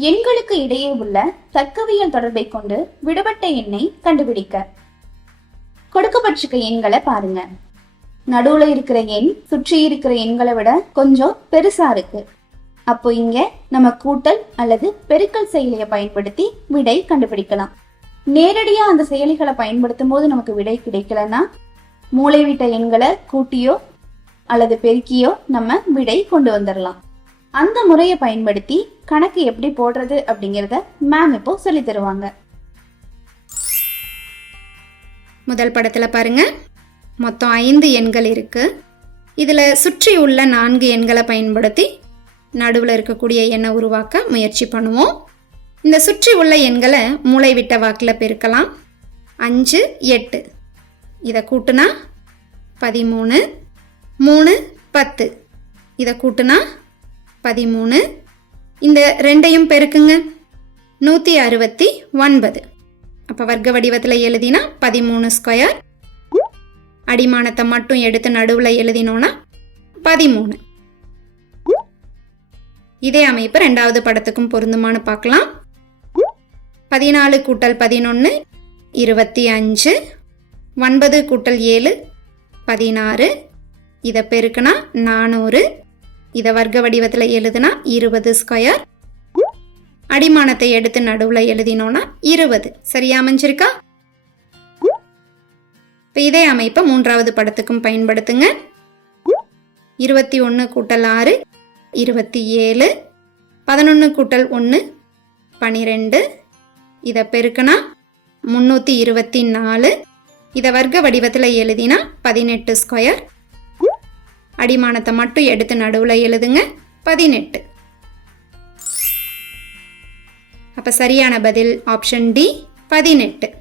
எண்களுக்கு இடையே உள்ள தர்க்கவியல் தொடர்பை கொண்டு விடுபட்ட எண்ணை கண்டுபிடிக்க. கொடுக்கப்பட்டிருக்க எண்களை பாருங்க. நடுவுல இருக்கிற எண் சுற்றி இருக்கிற எண்களை விட கொஞ்சம் பெருசா இருக்கு. அப்போ இங்க நம்ம கூட்டல் அல்லது பெருக்கல் செயலியை பயன்படுத்தி விடை கண்டுபிடிக்கலாம். நேரடியா அந்த செயலிகளை பயன்படுத்தும் போது நமக்கு விடை கிடைக்கலன்னா மூளைவிட்ட எண்களை கூட்டியோ அல்லது பெருக்கியோ நம்ம விடை கொண்டு வந்துடலாம் அந்த முறையை பயன்படுத்தி கணக்கு எப்படி போடுறது அப்படிங்கிறத மேம் இப்போ சொல்லி தருவாங்க. முதல் படத்தில் பாருங்க. மொத்தம் ஐந்து எண்கள் இருக்கு. இதில் சுற்றி உள்ள நான்கு எண்களை பயன்படுத்தி நடுவில் இருக்கக்கூடிய எண்ணை உருவாக்க முயற்சி பண்ணுவோம். இந்த சுற்றி உள்ள எண்களை மூளை விட்ட வாக்கில் பெருக்கலாம். அஞ்சு எட்டு. இதை கூட்டுனா பதிமூணு மூணு பத்து. இதை கூட்டுனா பதிமூணு. இந்த ரெண்டையும் பெருக்குங்க. நூற்றி அறுபத்தி ஒன்பது. அப்போ வர்க்க வடிவத்தில் எழுதினா பதிமூணு ஸ்கொயர் அடிமானத்தை மட்டும் எடுத்து நடுவில் எழுதினோன்னா பதிமூணு. இதே அமைப்பு ரெண்டாவது படத்துக்கும் பொருந்துமான்னு பார்க்கலாம் பதினாலு கூட்டல் பதினொன்று இருபத்தி அஞ்சு. ஒன்பது கூட்டல் ஏழு பதினாறு. இதை பெருக்குனா நானூறு. இதை வர்க்க வடிவத்தில் எழுதுனா இருபது ஸ்கொயர் அடிமானத்தை எடுத்து நடுவில் எழுதினோன்னா இருபது. சரியா அமைஞ்சிருக்கா? இப்போ இதே அமைப்பை மூன்றாவது படத்துக்கும் பயன்படுத்துங்க. இருபத்தி ஒன்று கூட்டல் ஆறு இருபத்தி ஏழு பதினொன்று கூட்டல் ஒன்று பனிரெண்டு. இதை பெருக்கினா முந்நூற்றி இருபத்தி நாலு. இதை வர்க்க வடிவத்தில் எழுதினா பதினெட்டு ஸ்கொயர் அடிமானத்தை மட்டும் எடுத்து நடுவில் எழுதுங்க. பதினெட்டு. அப்போ சரியான பதில் ஆப்ஷன் டி பதினெட்டு.